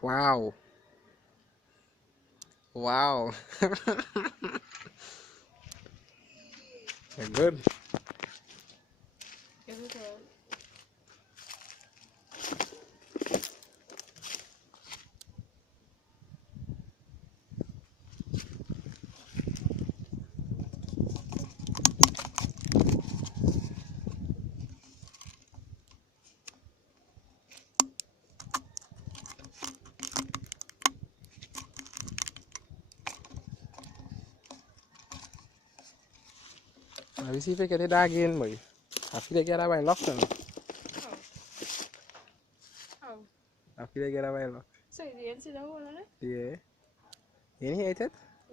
Wow. Wow. Good. Habis sih pakai daging, boy. Tapi lagi ada banyak lock kan? Tapi lagi ada banyak lock. Say the answer, though, Iya. Ini ya, Cet?